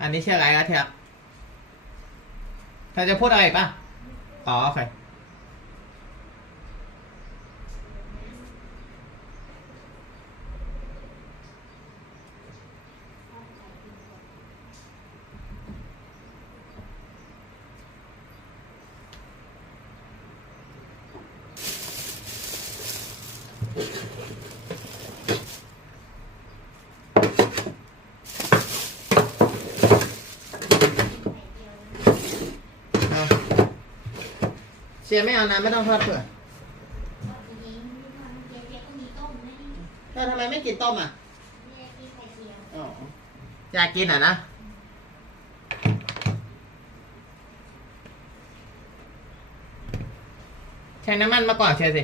อันนี้ชื่ออะไรครับเทียบเธอจะพูดอะไรป่ะอ๋อโอเคเชียร์ไม่เอาน้ำไม่ต้องทอดเปลือกแล้วทำไมไม่กินต้มอ่ะอ๋ออยากกินอ่ะนะใช้น้ำมันมาก่อนเชียร์สิ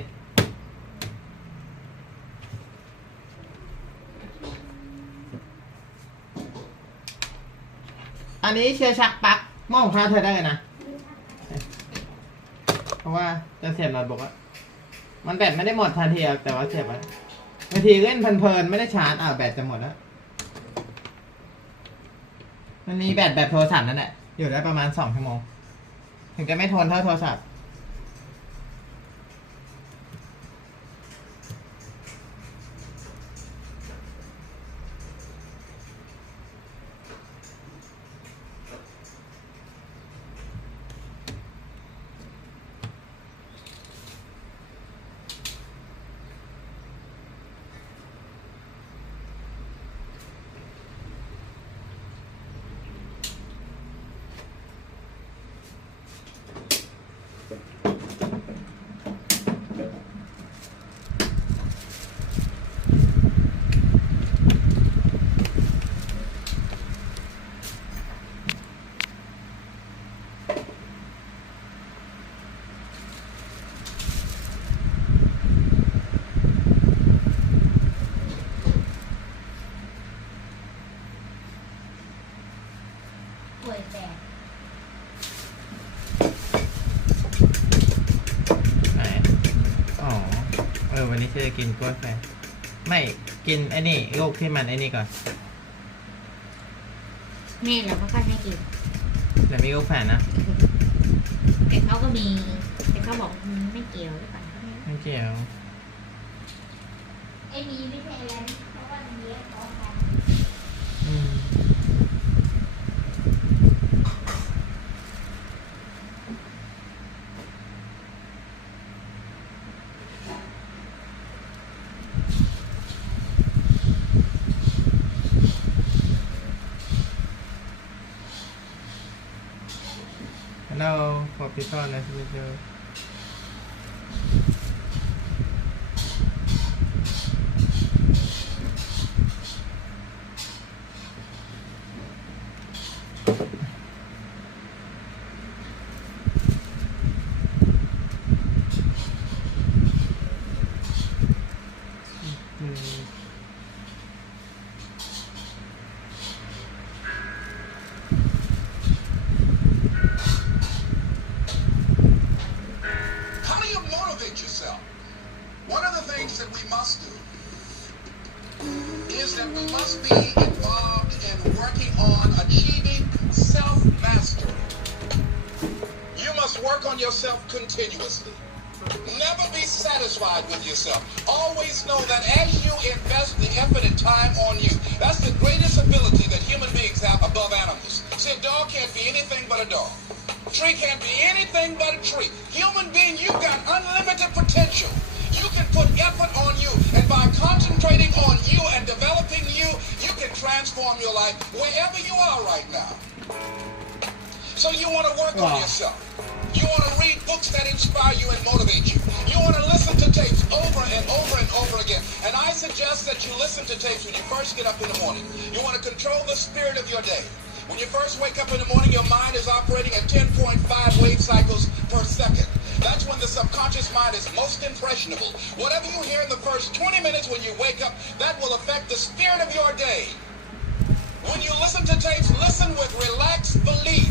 อันนี้เชียร์ชักปลั๊กหม้อของข้าวเธอได้เลยนะเพราะว่าจะเสียบโน้ตบุ๊กอะมันแบตไม่ได้หมดทันทีแต่ว่าเสียบไว้บางทีเล่นเพลินๆไม่ได้ชาร์จแบตจะหมดแล้วมันมีแบตแบบโทรศัพท์นั่นแหละอยู่ได้ประมาณ2 ชั่วโมงถึงจะไม่ทนเท่าโทรศัพท์วันนี้จะกินกล้วยแฟนไม่กินไอ้นี่ลูกที่มันไอ้นี่ก่อนนี่เราก็ให้กินแต่มีลูกแฟนนะแต่เขาก็มีแต่เขาบอกไม่เกี่ยวหรือเปล่าไม่เกี่ยวไอ้มีไม่ใช่อะไรเพราะว่ามันเยอะพอกันHello, for people, nice to meet you. One of the things that we must do is that we must be involved in working on achieving self-mastery. You must work on yourself continuously. Never be satisfied with yourself. Always know that as you invest the effort and time on you, that's the greatest ability that human beings have above animals. See, a dog can't be anything but a dog. A tree can't be anything but a tree. Human being, you've got unlimited potential. You can put effort on you, and by concentrating on you and developing you, you can transform your life wherever you are right now. So you want to work on yourself. You want to read books that inspire you and motivate you. You want to listen to tapes over and over and over again. And I suggest that you listen to tapes when you first get up in the morning. You want to control the spirit of your day. When you first wake up in the morning, your mind is operating at 10.5 wave cycles per second. That's when the subconscious mind is most impressionable. Whatever you hear in the first 20 minutes when you wake up, that will affect the spirit of your day. When you listen to tapes, listen with relaxed belief.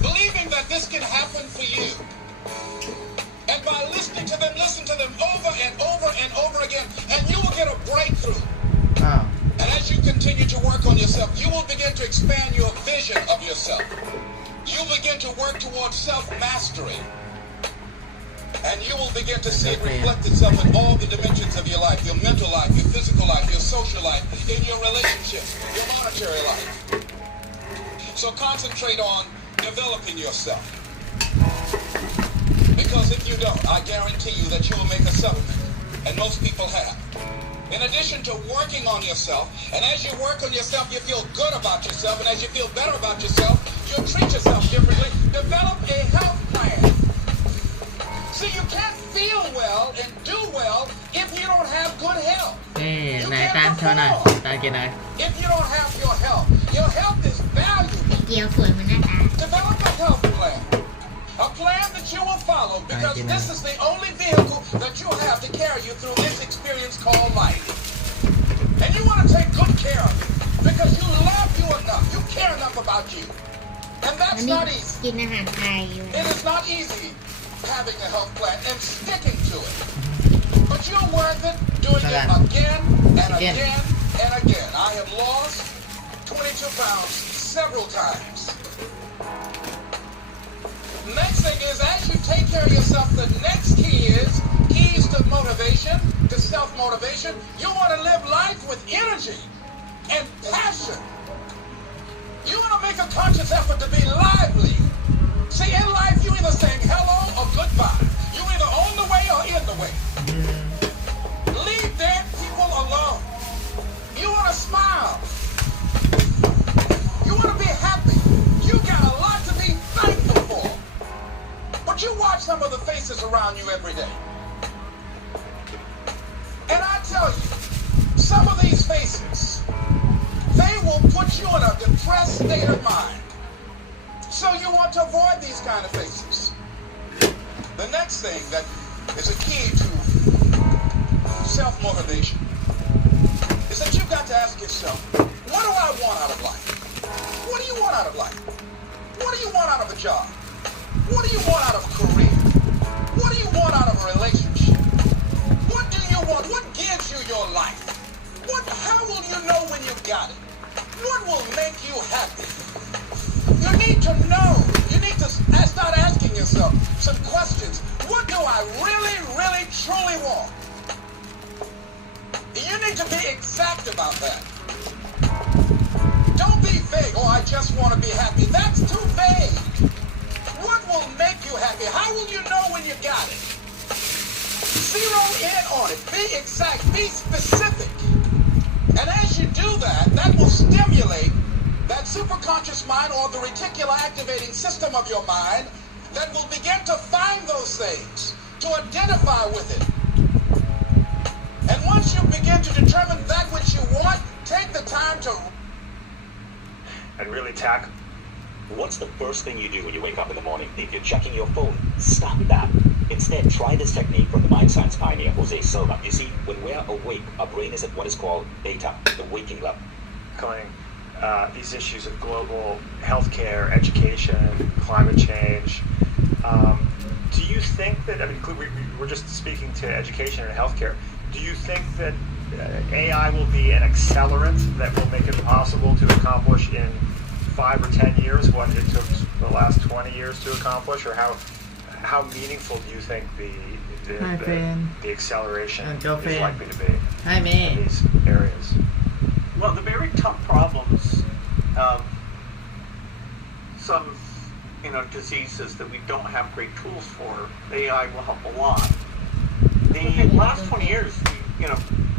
Believing that this can happen for you. And by listening to them, listen to them over and over and over again, and you will get a breakthrough. And as as you continue to work on yourself, you will begin to expand your vision of yourself. You begin to work towards self-mastery. And you will begin to see it reflect itself in all the dimensions of your life, your mental life, your physical life, your social life, in your relationships, your monetary life. So concentrate on developing yourself. Because if you don't, I guarantee you that you will make a supplement. And most people have. In addition to working on yourself, and as you work on yourself, you feel good about yourself, and as you feel better about yourself, you'll treat yourself differently. Develop a health plan. See, you can't feel well and do well if you don't have good health. นี่ You ไหน can't ตามโชว์หน่อย perform ตากินอะไร if you don't have your health. Your health is valuable. ไอเกียวสวยเหมือนหน้าตา Develop a health plan. A plan that you will follow because this is the only vehicle that you have to carry you through this experience called life. And you want to take good care of it because you love you enough. You care enough about you. And อัน that's นี้ not easy. กินอาหารไทยอยู่ It is not easy having a health plan and sticking to it. But you're worth it doing it again and again and again. I have lost 22 pounds several times. Next thing is, as you take care of yourself, the next key is keys to motivation, to self-motivation. You want to live life with energy and passion. You want to make a conscious effort to be lively. See, in life, you either saying hello or goodbye. You either on the way or in the way. Leave dead people alone. You want to smile. You want to be happy. You got a lot to be thankful for. But you watch some of the faces around you every day. And I tell you, some of these faces, they will put you in a depressed state of mind. So you want to avoid these kind of faces. The next thing that is a key to self-motivation is that you've got to ask yourself, what do I want out of life? What do you want out of life? What do you want out of a job? What do you want out of a career? What do you want out of a relationship? What do you want? What gives you your life? How will you know when you've got it? What will make you happy? You need to know. You need to start asking yourself some questions. What do I really, really, truly want? You need to be exact about that. Don't be vague. Oh, I just want to be happy. That's too vague. What will make you happy? How will you know when you got it? Zero in on it. Be exact. Be specific. And as you do that, that will stimulate that superconscious mind or the reticular activating system of your mind that will begin to find those things, to identify with it. And once you begin to determine that which you want, take the time to... And really tackle. What's the first thing you do when you wake up in the morning? If you're checking your phone, stop that. Instead, try this technique from the mind science pioneer, Jose Silva. You see, when we're awake, our brain is at what is called beta, the waking level. These issues of global healthcare, education, climate change. Do you think that, I mean, we're just speaking to education and healthcare. Do you think that AI will be an accelerant that will make it possible to accomplish in 5 or 10 years what it took the last 20 years to accomplish? Or how meaningful do you think the acceleration is likely to be in these areas? Well, the very tough problems, some diseases that we don't have great tools for, AI will help a lot. The last 20 years,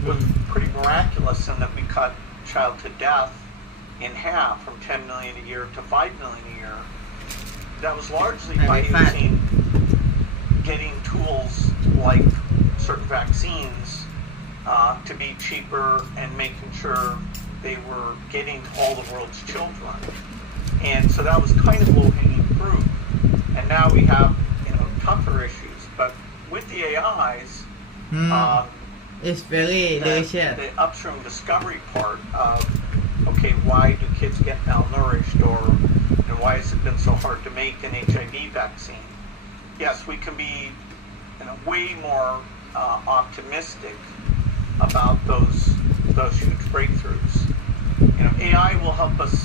was pretty miraculous in that we cut child to death in half, from 10 million a year to 5 million a year. That was largely by getting tools like certain vaccines to be cheaper and making sure they were getting to all the world's children. And so that was kind of low-hanging fruit. And now we have, tougher issues. But with the AIs, it's very delicious. The upstream discovery part of, okay, why do kids get malnourished, and why has it been so hard to make an HIV vaccine? Yes, we can be way more optimistic about those huge breakthroughs. AI will help us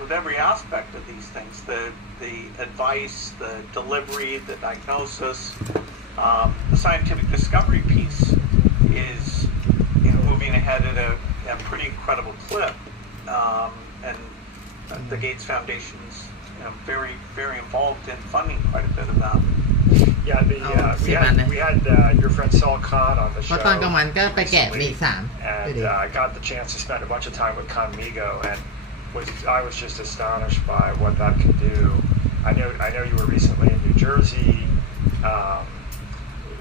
with every aspect of these things: the advice, the delivery, the diagnosis. The scientific discovery piece is moving ahead at a pretty incredible clip, and the Gates Foundation's very, very involved in funding quite a bit of that. Yeah, we had your friend Saul Khan on the เพ show ราะตอนกลางวันก็ไปแกะมีอีก3 and got the chance to spend a bunch of time with Conmigo, and I was just astonished by what that can do. I know you were recently in New Jersey,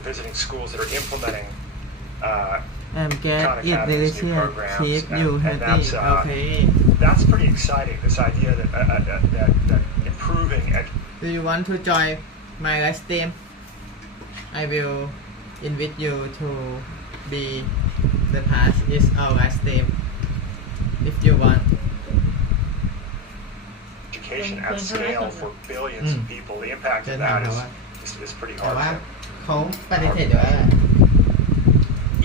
visiting schools that are implementing get Khan it Academy's new delicious programs, keep and, you and healthy okay that's pretty exciting. This idea that improving do you want to join my live stream I will invite you to be the past is our live stream if you want education at scale for billions of people. The impact of that is pretty แต่ว่า hard. เขาปฏิเสธว่า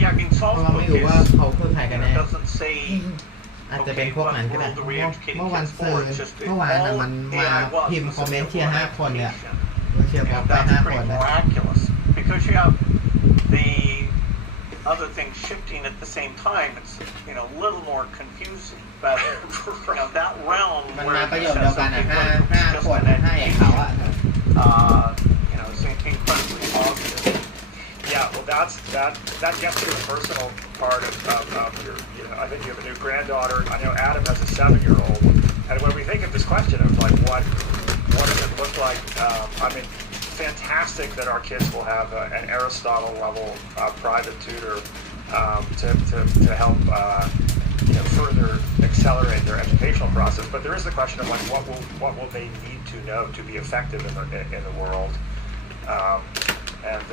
Yeah, I mean, เพราะ Saul's ว่าไม่ book รู้ว่า is, เขาคือใครกันแน่ doesn't say อาจจะเป็นพวกนั้นก็ได้เมื่อวันซื้อเมื่อวานน่ะมันมาพิมพ์คอมเมนต์เชียร์5 คนเนี่ยเชียร์บอกไป that's 5 ค pretty นเลย miraculous because you have the other things shifting at the same time. It's a little more confusing, but that realm มัน where มา it ประโยค says เดียวกัน some อ่ะ people 5 just คน an ให้เขาอ่ะ is incredibly positive. Yeah, well, that gets to the personal part of your. I think you have a new granddaughter. I know Adam has a 7-year-old, and when we think of this question of like what does it look like? I mean, fantastic that our kids will have an Aristotle level private tutor to help further accelerate their educational process. But there is the question of like what will they need to know to be effective in the world. And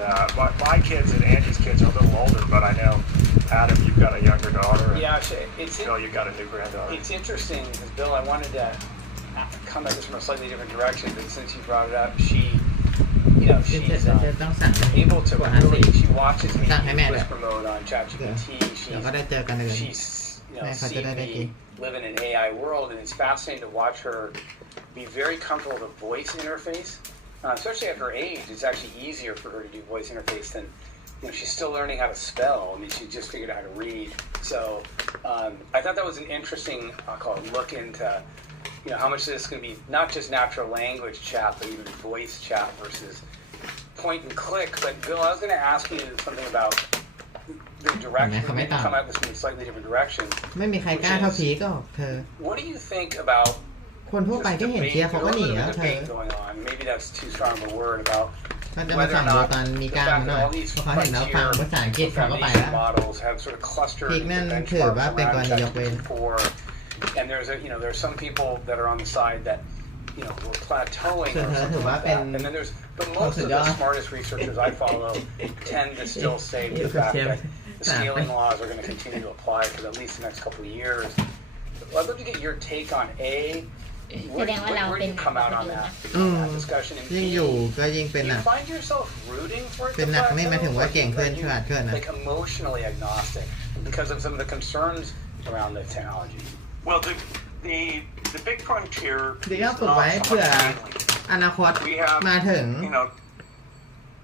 my kids and Andy's kids are a little older, but I know, Adam, you've got a younger daughter. Yeah, it's Bill, you've got a new granddaughter. It's interesting because Bill, I wanted to come at this from a slightly different direction, but since you brought it up, she's ต้องสั่ง able to ขวด50 really. She watches me สั่งให้แม่ in ด้วย whisper mode on ChatGPT. เดี๋ยวก็ได้เจอกันเลย She's แม่เขาจะ seeing ได้กิน me live in an AI world, and it's fascinating to watch her be very comfortable with the voice interface. Especially at her age, it's actually easier for her to do voice interface than, she's still learning how to spell. I mean, she just figured out how to read. So I thought that was an interesting, I'll call it, look into, how much of this is going to be not just natural language chat, but even voice chat versus point and click. But Bill, I was going to ask you something about the direction. Maybe come at this from a slightly different direction. ไม่มีใครกล้าเท่าพีก็เธอ What do you think about คนทั่วไปที่เห็นเชียร์เขาก็หนีแล้วเธอ going on? Maybe that's too strong of a word about ก็จะมาสั่งดูตอนมีกล้ามหน่อยเพราะเขาเห็นแล้วฟังภาษาอังกฤษเขาก็ไปแล้ว models have sort of clustered พีกนั่นถือว่าเป็นกรณียกเว้น and there's some people that are on the side that we're plateauing or something like that. And then but most of the smartest researchers I follow tend to still say the fact that the scaling laws are going to continue to apply for at least the next couple of years. I'd love to get your take on where do you come out on that discussion? ยิ่งอยู่ก็ยิ่งเป็น Do หนั you ก find yourself rooting for it เป็น to หนักไม่หมายถึงว่า plateau, เก่งขึ้นฉลาดขึ้นนะ like emotionally agnostic because of some of the concerns around the technology? Well, the big frontier ดี is ก็ฝึก not ไว้ so เพื่อ much scaling. อนาคต We have มาถึง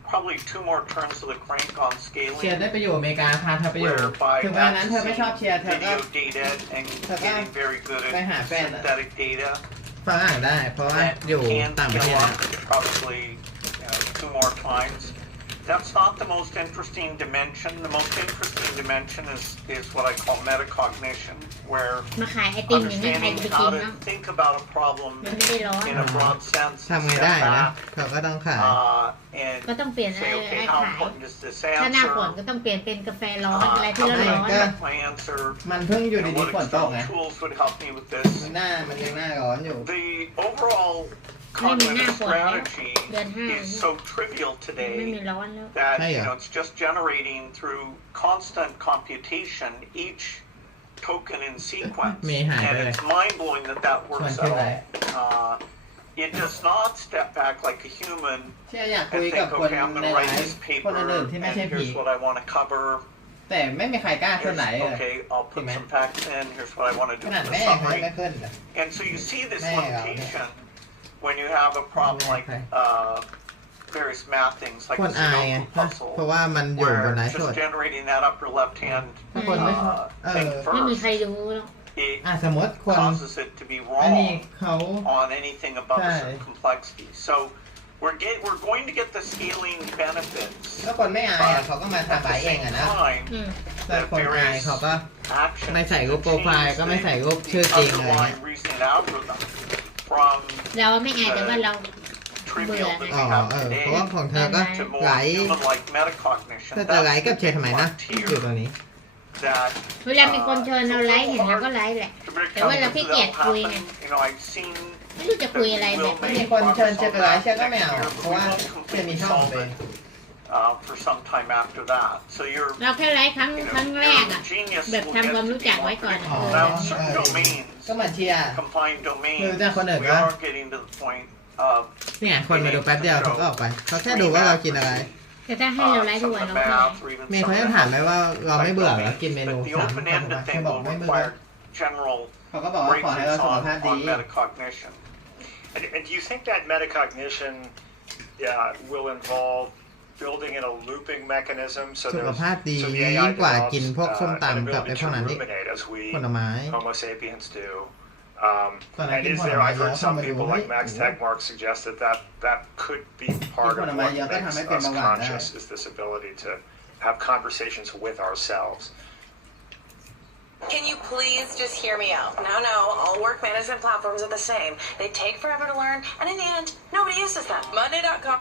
probably 2 more turns of the crank on เชียร์ scaling, ได้ไปอยู่อเมริกาพาเธอไปอยู่ whereby ถึงวันนั้นเธอไม่ชอบเชียร์เธอก็ video data and getting very good at ไปหาแฟนอะ synthetic data ฝรั่งได้ เพราะว่า that อยู่ can ต่างประเทศ scale นะ up probably 2 more times. That's not the most interesting dimension. The most interesting dimension is what I call metacognition, where มาขายไอติมอย่างนี้ใครจะ understanding ไปกิน how เนาะ to think about a problem มันไม่ได้ร้อน in a broad sense ทำ and ไง step ได้นะ back เขาก็ต้องขาย and ก็ต้องเปลี่ยน say, okay, how ขาย important is this ถ้าหน้าฝน answer? ก็ต้องเปลี่ยนเป็นกาแฟร้อนอะไรที่ How ร้อน can ร้อน I get my answer? มันเพิ่งอยู่ And ดี what ๆฝนตกไง external tools would help me with this? มันยังหน้าร้อนอยู่ The overall ไม่มีหน้า cognitive ฝนแล้ว strategy เดือน5 is so trivial ไม่มี today ร้อนแล้ว that Yeah. it's just generating through constant computation each token in sequence, Me high, and really. it's mind blowing that works Twenty at all. It does not step back like a human เชียร์อยาก and คุยกับ think, คน okay, I'm ใน going to ไล write ฟ์ this คน paper, อื่นๆที่ไม่ and ใช่ผี here's what I want to cover, แต่ไม่มีใครกล้าขึ้นไหนเลย Okay, I'll put some facts in. Here's what I want to ข do นาด in แม่ the เขายัง summary. ไม่ขึ้นเลย And so you see this Man, limitation when you have a problem like various math things like คน a อายไง Sudoku เพราะ puzzle, ว่ามันอยู่บน where ไลฟ์สด just generating that upper left hand ถ้าคนไม่ชอบ thing ไม่มี first, ใครรู้หรอก it สมมติคน causes it to be อันนี้ wrong เขา on anything above a Right. certain complexity. So we're going to get the scaling benefits ถ้าคนไม่อายอะเขาก็มาทำ at ขาย the เอง same อะนะ time แต่ that คนอาย various เขาก็ actions ไม่ใส่รูปโปรไฟล์ ก็ไม่ใส่รูป the ชื่อจริงอะไรเงี้ย underlying reasoning algorithm from เราไม่อายแต่ว่าเรา trivial that we อ๋อ have เพราะว่า today ของเธอก็ to ไหล more human-like metacognition. ถ้าจะไหลกับเช That's ทำไมนะ the อยู่ตรงนี้ that เวลามีคนเชิญเราไลฟ์เห็นเราก็ไลฟ์แหละ to break แต่ว่าเรา down ขี้ to เกียจ that'll คุยไง happen. You know, I've seen ไม่รู้จะคุยอะไรแบบ มีคนเชิญเชฟไปไลฟ์เชฟก็ไม่เอาเพราะว่าเชฟมีช่องของตัวเอง for some time after that. So you're เราแค่ไลฟ์ครั้ง you ครั้ง know, แรก your อะ genius แบบ will ทำ get ความ to รู้ be จัก more ไว้ก่อน predictable. Now, certain domains, ก็เหมือนเชียร์ confined domains, ดูจากคนอื่น we ก็ are getting to the point of เนี่ยคนมาดูแป๊บเดียวเขาก็ออกไปเขาแค่ดูว่าเรากินอะไร แต่ถ้าให้เราไลฟ์ทุก some วัน of เรา the ไม่ไล math ฟ์ or even เมย์ some เขา of จะ the ถามไหมว่าเราไม่เบื่อเหรอ domains, กินเมนู but the ซ้ำ open-ended เขา thing บอก will ไม่เบื่อ require general เขาก็บอกว่าขอให้เรา breakthroughs สุขภาพ on ดี metacognition. And do you think that metacognition will involve building in a looping mechanism so สุข there's ภาพดี so the ยิ่ AI งกว่า develops กินพวกส้ม an ตำกับ ability ไอ้พ to วกนั้นที่ ruminate as we ผลไม้ Homo sapiens do. ตอนนั้น And กิน is ผล there? ไม้ I've เยอะ heard เข้า some มาดู people เฮ้ย like Max Tegmark suggest that could be part of ผลไม้ what เยอะก็ทำ makes ให้เป็น us เบาหวานได้ conscious is this ability to have conversations with ourselves. Can you please just hear me out? No, all work management platforms are the same. They take forever to learn, and in the end, nobody uses them. Monday.com.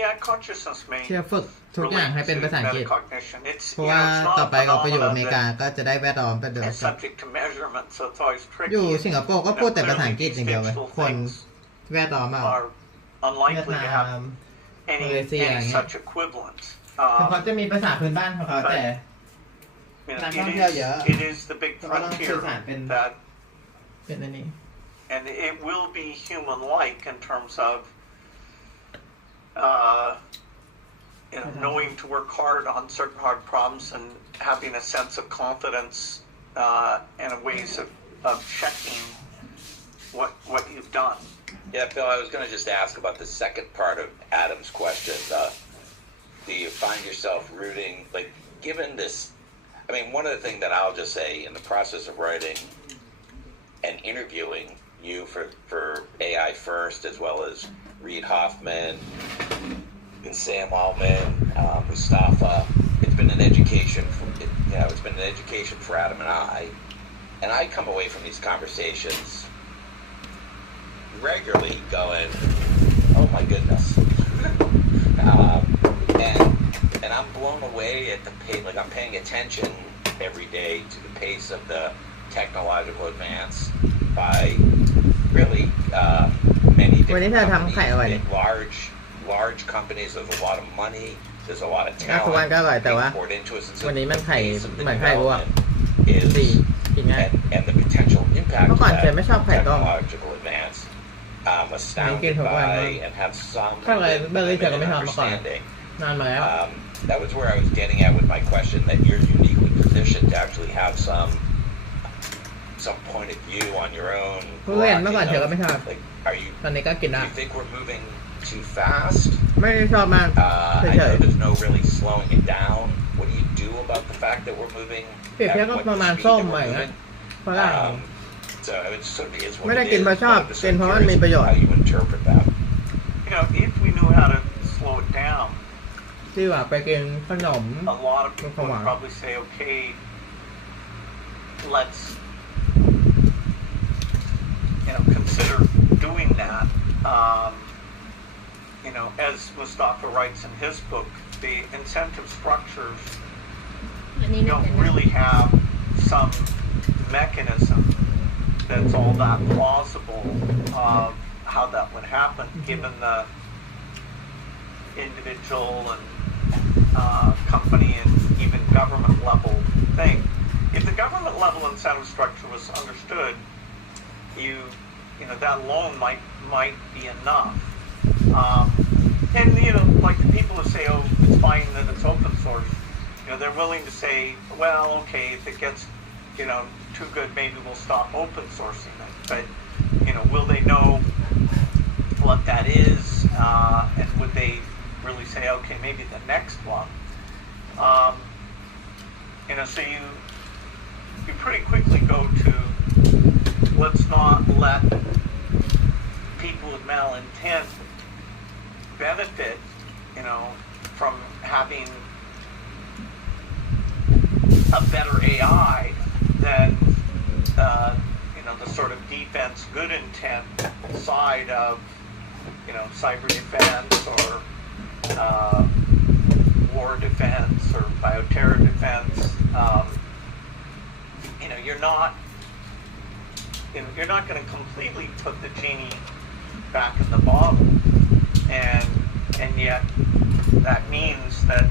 Yeah, consciousness may เชื่อฝึกทุกอย่างให้ relate เป็น to ภาษาอังกฤษ metacognition. It's เพราะ you ว่า know, it's ต่อ not ไป a เราไปอยู่อเม phenomenon ริกา that ก็จะได้แวดล้อมเป็นเดิม is subject to measurement, so it's always อยู่ tricky. สิงคโปร์ก็พูดแต่ภาษาอังกฤษอย่างเดียวเลยคนแวดล้อมเอา Are เวียด unlikely นา to have ม any Malaysia อย่างเงี้ย such equivalent. แต่เขาจะมีภาษาพื้นบ้านของเขาแต่ You know, นักท่องเที่ยวเยอะ it is the big ก็ต้องสื่ frontier อสารเป็น that เป็นอันนี้ and it will be human-like in terms of knowing to work hard on certain hard problems and having a sense of confidence and ways of checking what you've done. Yeah, Phil, I was going to just ask about the second part of Adam's question. Do you find yourself rooting, like, given this? I mean, one of the things that I'll just say in the process of writing and interviewing you for AI First, as well as Reid Hoffman and Sam Altman, Mustafa, it's been an education. It's been an education for Adam and I come away from these conversations regularly going, "Oh my goodness," and I'm blown away at the pace. Like, I'm paying attention every day to the pace of the technological advance by really many วันนี้ different เธอทำไข่อร่อย companies, large companies. There's a lot of money. There's a lot of ทุกวัน talent ก็อร่อยแต่ว่า being poured into it. And so วันนี้มัน the ไข่ pace of the เหมือนไข่ลวก development is ดีกินง่าย and the potential impact เมื่อ of ก่อนเจ that ไม่ชอบไข่ต้ม technological advance. I'm astounded by and have some ก็เลยเบอร์รี่เธอก็ไม่ชอบมาก่อน understanding. นานมาแล้ว That was where I was getting at with my question, that you're uniquely positioned to actually have some point of view on your own. ผู้เล่นเมื่อก่อนเธอก็ไม่ชอบ Like, are you? ตอนนี้ก็กิน Do ได้ you think we're moving too fast? ไม่ได้ชอบมาก I เฉ know ย there's no really slowing it down. What do you do about the fact that we're moving? ๆเปรียบเทียบก็ at ประมาณ what ส้ม speed ใหม่ that we're นะ moving? ฝรั่ง So it sort of is what ไม่ได้ it กิน is, เพราะชอบ but I'm just กินเพราะมัน curious มีประโยชน์ how you interpret that. You know, if we knew how to slow it down, ที่ว่าไปกินขนม a lot of people Come would on. probably say, okay, let's consider doing that. As Mustafa writes in his book, the incentive structures อันนี้น่า don't จะนะ really have some mechanism that's all that plausible of how that would happen, given the individual and company and even government level thing. If the government level incentive structure was understood, that alone might be enough. And like the people who say, oh, it's fine that it's open source. they're willing to say, well, okay, if it gets, too good, maybe we'll stop open sourcing it. But, will they know what that is? And would they really say, okay, maybe the next one? So you pretty quickly go to, let's not let people with malintent benefit, from having a better AI than, the sort of defense good intent side of, cyber defense or war defense or bioterror defense. You're not going to completely put the genie back in the bottle, and yet that means that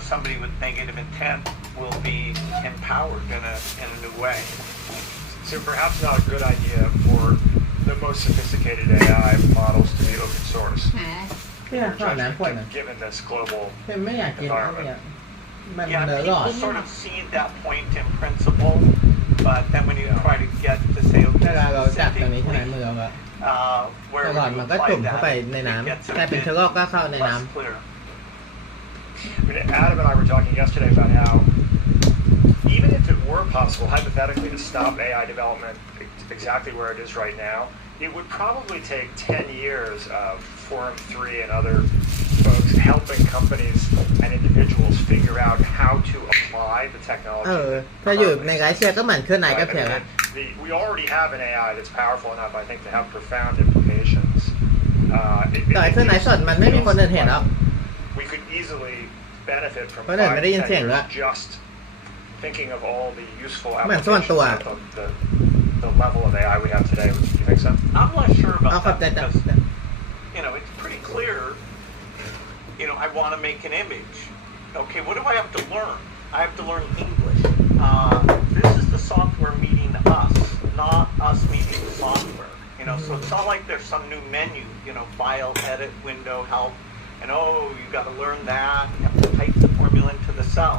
somebody with negative intent will be empowered in a new way. So perhaps not a good idea for the most sophisticated AI models to be open source. ที่อยากสอนน้ำขวดนะ Given this global ไม่อยากกินเนี่ยมัน Yeah, เลอะหลอด people sort of see that point in principle, but then when you try to get to say, เวลาเราจับตรงนี้ใช่ไหมมือเราก็ where แต่ก่อน would มัน you ก็ apply จุ่มเข้าไป that? ในน้ It gets ำ a แต่เป็น bit เชื้อโรคก็เข้าในน้ less clear. Adam and I were talking yesterday about how even if it were possible, hypothetically, to stop AI development exactly where it is right now, it would probably take 10 years of Forum 3 and other folks helping companies and individuals figure out how to apply the ำ technology. ถ้าอยู่ในไกด์เชียร์ก็เหมือนเครื่องไหนก็ Right, เพียง I ละ mean, we already have an AI that's powerful enough, I think, to have profound implications. แต่เครื่องไหนสดมันไม่มีคนเดินเห็นหรอก We could easily benefit from เพราะเดินไม่ได้ยินเสียงด้วย just thinking of all the useful เหมือนส่วนตัว applications of the level of AI we have today. Do you think so? I'm less sure เอา about ขับ that ใจจับ because, it's pretty clear, I want to make an image. Okay, what do I have to learn? I have to learn English. This is the software meeting us, not us meeting the software. So it's not like there's some new menu, file, edit, window, help, and you got to learn that. You have to type the formula into the cell.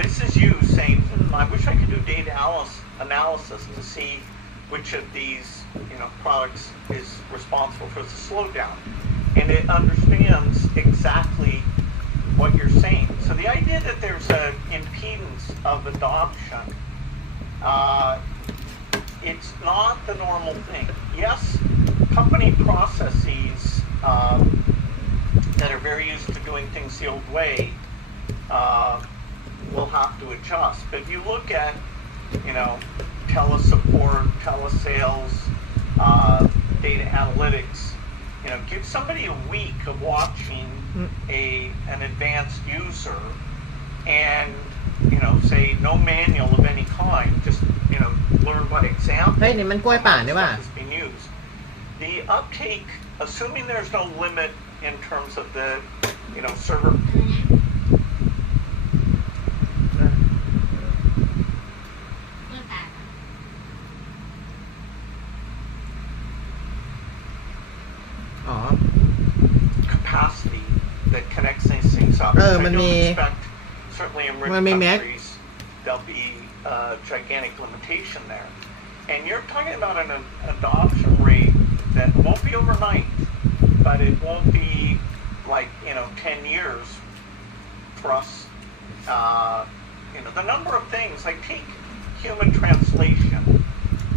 This is you saying, I wish I could do data analysis to see which of these, products is responsible for the slowdown. And it understands exactly what you're saying. So the idea that there's an impedance of adoption, it's not the normal thing. Yes, company processes that are very used to doing things the old way will have to adjust. But if you look at, telesupport, telesales, data analytics, give somebody a week of watching an advanced user and, say no manual of any kind, just, learn by example. เฮ้ยนี่มันกล้วยป่านี่ว่ะ Is being used. The uptake, assuming there's no limit in terms of the, server. อ๋อ capacity that connects these things up. I มัน don't มี expect, certainly in rich มันมี countries, there'll be a gigantic limitation there. And you're talking about an adoption rate that won't be overnight, but it won't be like, 10 years for us. The number of things, like take human translation.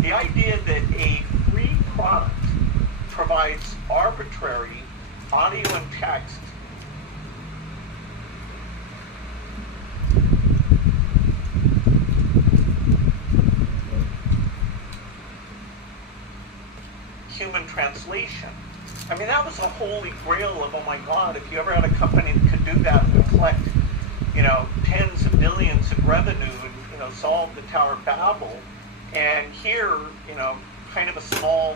The idea that a free product provides arbitrary audio and text human translation. I mean, that was the holy grail of, oh my God, if you ever had a company that could do that and collect, tens of billions in revenue and, solve the Tower of Babel. And here, kind of a small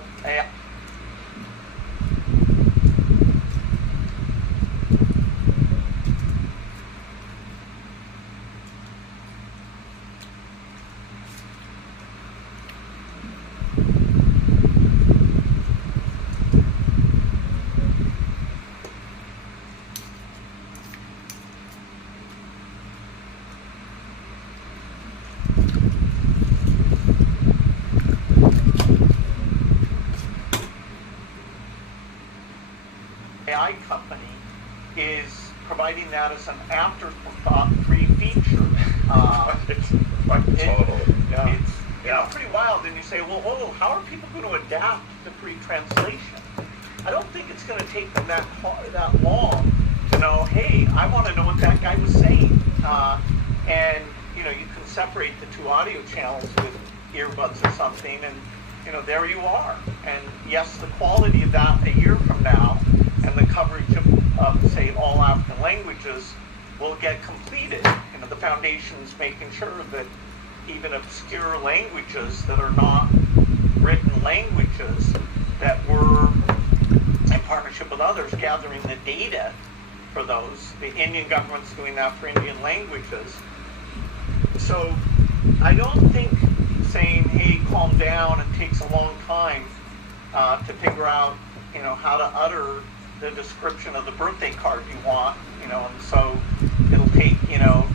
AI company is providing that as an afterthought-free feature. It's totally. Yeah. It's pretty wild. And you say, well, how are people going to adapt to free translation? I don't think it's going to take them that long to know, hey, I want to know what that guy was saying. And, you can separate the two audio channels with earbuds or something, and, there you are. And yes, the quality of that a year from now and the coverage of say, all African languages will get completed. The foundation's making sure that even obscure languages that are not written languages, that we're in partnership with others gathering the data for those. The Indian government's doing that for Indian languages. So I don't think saying, hey, calm down, it takes a long time to figure out, how to utter the description of the birthday card you want, and so it'll take,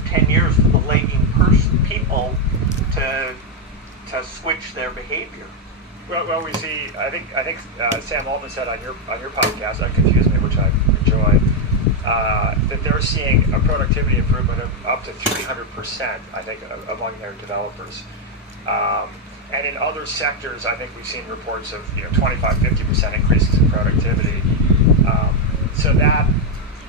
10 years for the lagging people to switch their behavior. Well, we see. I think Sam Altman said on your podcast, Unconfuse Me, which I enjoy, that they're seeing a productivity improvement of up to 300%. I think among their developers, and in other sectors, I think we've seen reports of 25-50% increases in productivity. So that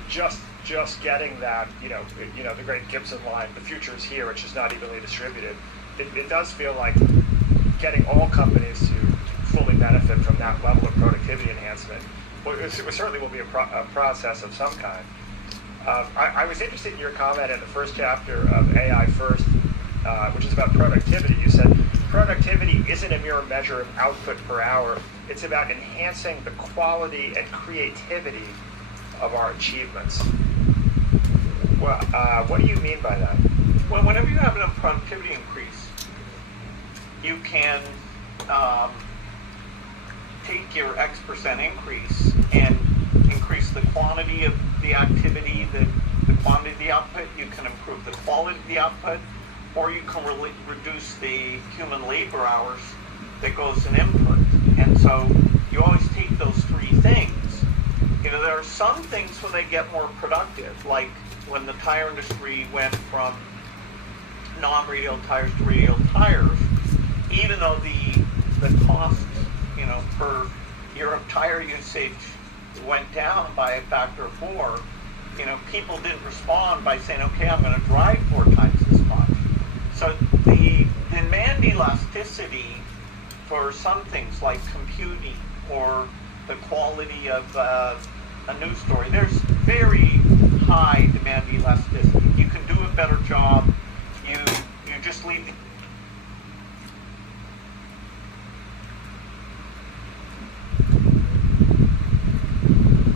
just getting that the great Gibson line, the future is here, which is not evenly distributed. It does feel like getting all companies to fully benefit from that level of productivity enhancement. Well, it certainly will be a process of some kind. I was interested in your comment in the first chapter of AI First, which is about productivity. You said productivity isn't a mere measure of output per hour. It's about enhancing the quality and creativity of our achievements. Well, what do you mean by that? Well, whenever you have a productivity increase, you can take your X% increase and increase the quantity of the activity, the quantity of the output. You can improve the quality of the output, or you can reduce the human labor hours that goes in input. And so you always take those three things. There are some things when they get more productive, like when the tire industry went from non-radial tires to radial tires, even though the cost, per year of tire usage went down by a factor of 4, people didn't respond by saying, okay, I'm going to drive 4 times as much. So the demand elasticity for some things like computing or the quality of a news story, there's very high demand elasticity. You can do a better job. You just leave the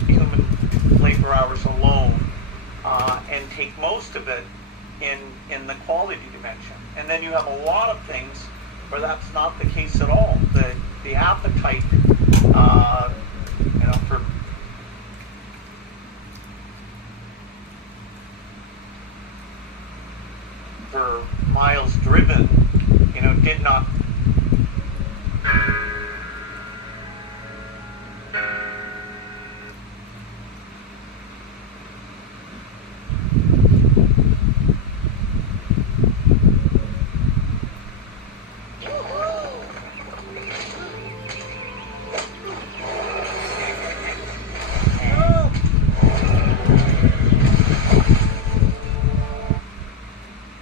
human labor hours alone and take most of it in the quality dimension. And then you have a lot of things where that's not the case at all. The appetite, for miles driven, did not.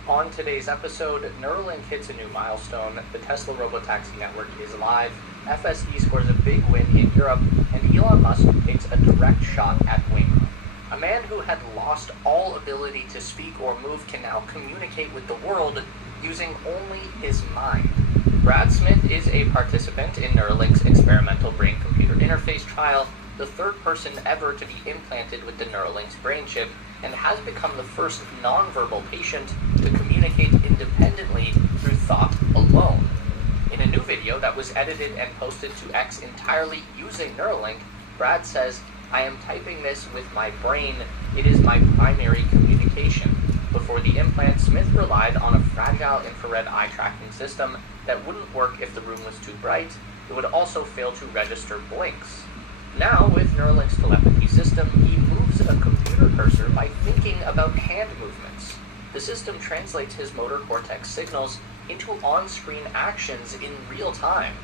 On today's episode, Neuralink hits a new milestone, the Tesla Robotaxi network is live, FSD scores a big win in Europe, and Elon Musk takes a direct shot at Waymo. A man who had lost all ability to speak or move can now communicate with the world using only his mind. Brad Smith is a participant in Neuralink's experimental brain-computer interface trial, the third person ever to be implanted with the Neuralink's brain chip, and has become the first nonverbal patient to communicate independently through thought alone. In a new video that was edited and posted to X entirely using Neuralink, Brad says, "I am typing this with my brain. It is my primary communication." Before the implant, Smith relied on a fragile infrared eye tracking system that wouldn't work if the room was too bright. It would also fail to register blinks. Now, with Neuralink's telepathy system, he moves a computer cursor by thinking about hand movements. The system translates his motor cortex signals into on-screen actions in real time.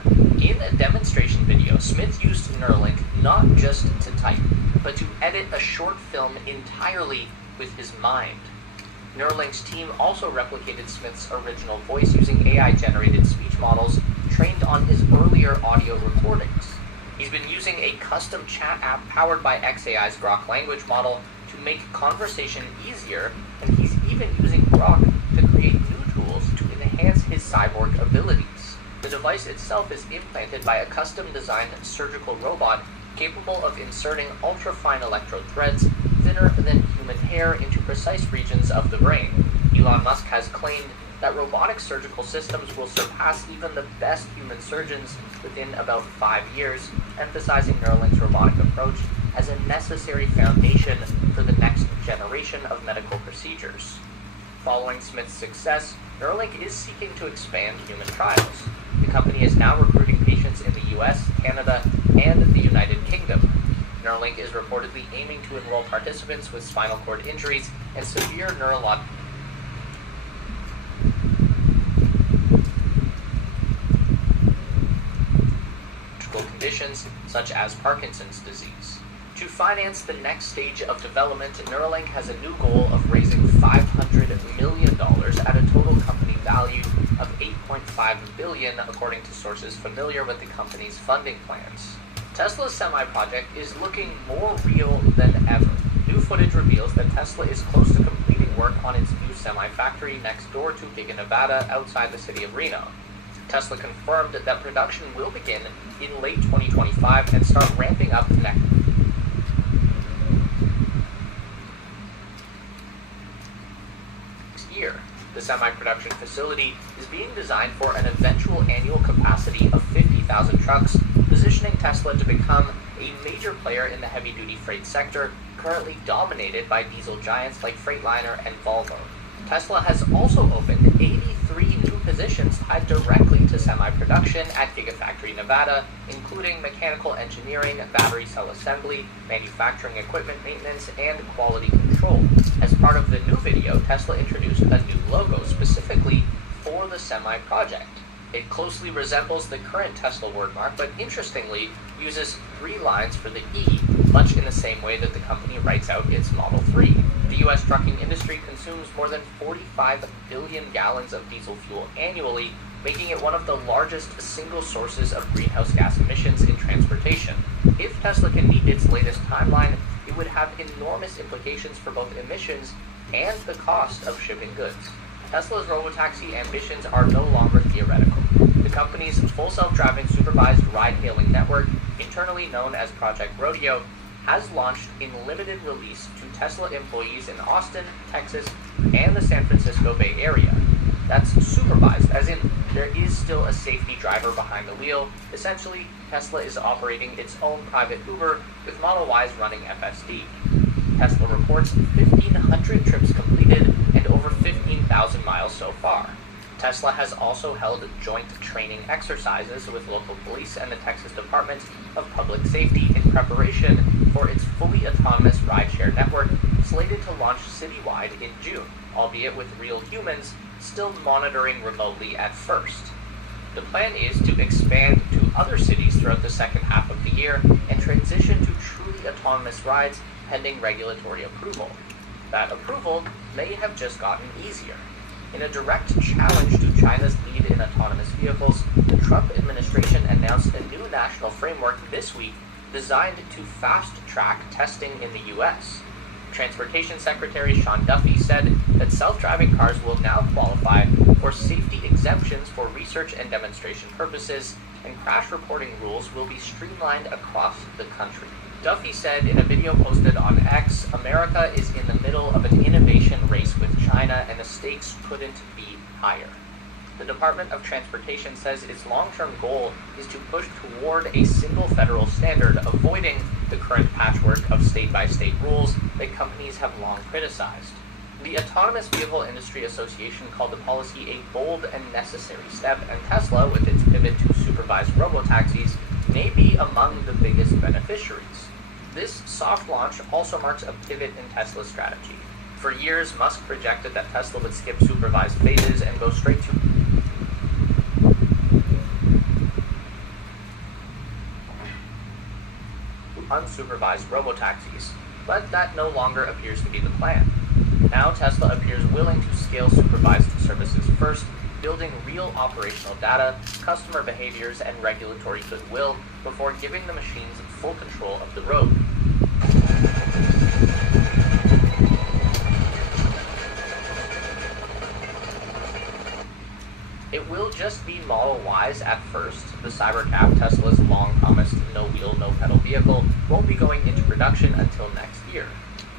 In a demonstration video, Smith used Neuralink not just to type, but to edit a short film entirely with his mind. Neuralink's team also replicated Smith's original voice using AI-generated speech models trained on his earlier audio recordings. He's been using a custom chat app powered by xAI's Grok language model to make conversation easier, and he's even using Grok to create new tools to enhance his cyborg abilities. The device itself is implanted by a custom-designed surgical robot capable of inserting ultra-fine electrode threads thinner than human hair into precise regions of the brain. Elon Musk has claimed that robotic surgical systems will surpass even the best human surgeons within about 5 years, emphasizing Neuralink's robotic approach as a necessary foundation for the next generation of medical procedures. Following Smith's success, Neuralink is seeking to expand human trials. The company is now recruiting patients in the US, Canada, and the United Kingdom. Neuralink is reportedly aiming to enroll participants with spinal cord injuries and severe neurological conditions such as Parkinson's disease. To finance the next stage of development, Neuralink has a new goal of raising $500 million at a total company value of $8.5 billion, according to sources familiar with the company's funding plans. Tesla's semi-project is looking more real than ever. New footage reveals that Tesla is close to completing work on its new semi-factory next door to Giga Nevada outside the city of Reno. Tesla confirmed that production will begin in late 2025 and start ramping up next year. The semi-production facility is being designed for an eventual annual capacity of 50,000 trucks, positioning Tesla to become a major player in the heavy-duty freight sector, currently dominated by diesel giants like Freightliner and Volvo. Tesla has also opened 83 new positions tied directly to semi-production at Gigafactory Nevada, including mechanical engineering, battery cell assembly, manufacturing equipment maintenance, and quality control. As part of the new video, Tesla introduced a new logo specifically for the semi-project. It closely resembles the current Tesla wordmark, but interestingly uses 3 lines for the E, much in the same way that the company writes out its Model 3. The U.S. trucking industry consumes more than 45 billion gallons of diesel fuel annually, making it one of the largest single sources of greenhouse gas emissions in transportation. If Tesla can meet its latest timeline, it would have enormous implications for both emissions and the cost of shipping goods. Tesla's robotaxi ambitions are no longer theoretical. The company's full self-driving supervised ride-hailing network, internally known as Project Rodeo, has launched in limited release to Tesla employees in Austin, Texas, and the San Francisco Bay Area. That's supervised, as in there is still a safety driver behind the wheel. Essentially, Tesla is operating its own private Uber, with Model Ys running FSD. Tesla reports 1,500 trips completed and over 15,000 miles so far. Tesla has also held joint training exercises with local police and the Texas Department of Public Safety in preparation for its fully autonomous rideshare network, slated to launch citywide in June, albeit with real humans still monitoring remotely at first. The plan is to expand to other cities throughout the second half of the year and transition to truly autonomous rides pending regulatory approval. That approval may have just gotten easier. In a direct challenge to China's lead in autonomous vehicles, the Trump administration announced a new national framework this week designed to fast-track testing in the U.S. Transportation Secretary Sean Duffy said that self-driving cars will now qualify for safety exemptions for research and demonstration purposes, and crash reporting rules will be streamlined across the country. Duffy said in a video posted on X, America is in the middle of an innovation race with China and the stakes couldn't be higher. The Department of Transportation says its long-term goal is to push toward a single federal standard, avoiding the current patchwork of state-by-state rules that companies have long criticized. The Autonomous Vehicle Industry Association called the policy a bold and necessary step, and Tesla, with its pivot to supervised robotaxis, may be be among the biggest beneficiaries. This soft launch also marks a pivot in Tesla's strategy. For years, Musk projected that Tesla would skip supervised phases and go straight to unsupervised robotaxis, but that no longer appears to be the plan. Now Tesla appears willing to scale supervised services first, building real operational data, customer behaviors, and regulatory goodwill before giving the machines full control of the road. It will just be Model Ys at first. The Cybercab, Tesla's long-promised no-wheel, no-pedal vehicle, won't be going into production until next year.